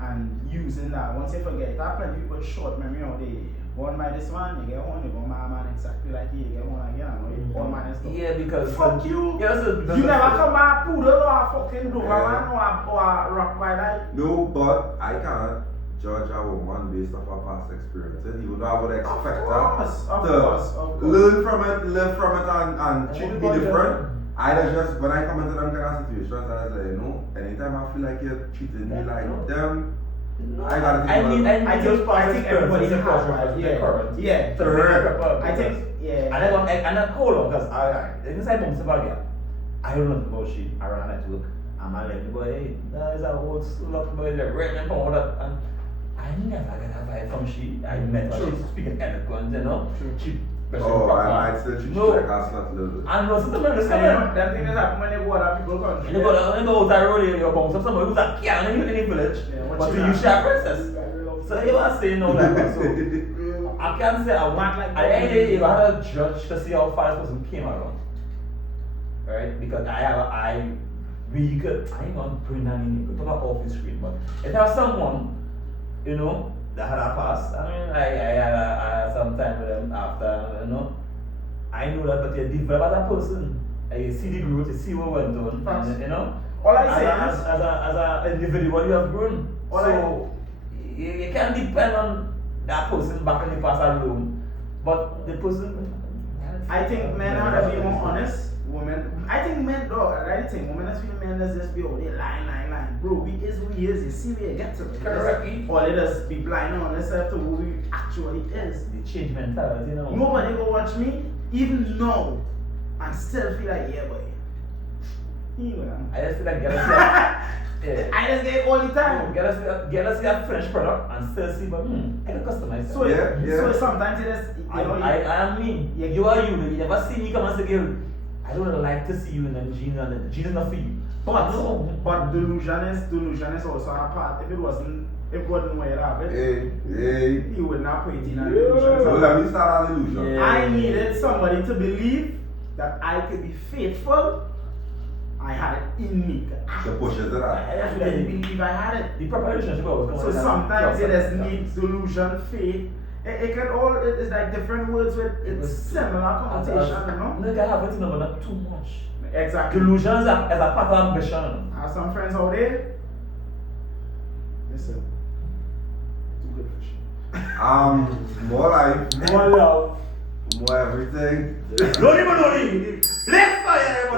and using that. Once you forget, that plenty people short memory all day. One by this one, you get one, you go my man exactly like you get one again, and all man and stuff. Yeah, because Fuck you. Yeah, You never come back poodle or a fucking Doberman or a rock by that. No, but I can't judge a woman based off her past experiences, even though I would expect her Of to course. learn from it, live from it, and treat me different. I just, when I come into them kind of situations, I say, anytime I feel like you're treating me like them, I gotta think I think everybody has that. Yeah. I think, yeah. And then hold on, because inside Bounce Bagger, I don't know about shit around that work. I'm like, hey, there's a whole lot of boys that ran and all that. And I never get a vibe from she. I met her, she's speaking eloquent, She I still treat you like a slut little. And no, something And that thing is happening when they go to people country. you go out the road, you bounce up somebody who's a king in the village, but to you, she a princess. So you are saying no like that. So I can't say I want like I you gotta judge to see how far this person came around. Right? Because I ain't gonna bring that in, we talk about office screen, but if I have someone, that had a past, I had some time with them after, I know that, but you develop as a person, and you see the growth, you see what went on, and, All I say as is, an individual, you have grown. So you can't depend on that person back in the past alone, but the person. I think men have to be more honest. Women, I think men, though, I think women as feel men as just be all they line. Bro, we is who he is, you see where you get to it. Correct. Or let us be blind on themselves to who we actually is. The change mentality, Nobody go watch me, even now, and still feel like, yeah, boy. I just feel like yeah. I just get it all the time. Get us a French product and still see, but I don't customize it. So sometimes it is, I am me. You are you. You never see me come and say, girl, I don't like to see you in the jeans, and the jeans is not for you. But delusion is also a part. If it wasn't where you have it, you would not put it in a delusion. So let me start a delusion. Yeah. I needed somebody to believe that I could be faithful. I had it in me. The push it to I that. didn't believe I had it. The proper relationship was So sometimes it just needs delusion, faith. It can all, it's like different words with it's similar connotation, Look, I have it, but not too much. Exactly. Delusion is a part of ambition. I have some friends out there. Listen, too good for shit. More life, More love. more everything. Don't even know. Let's fire.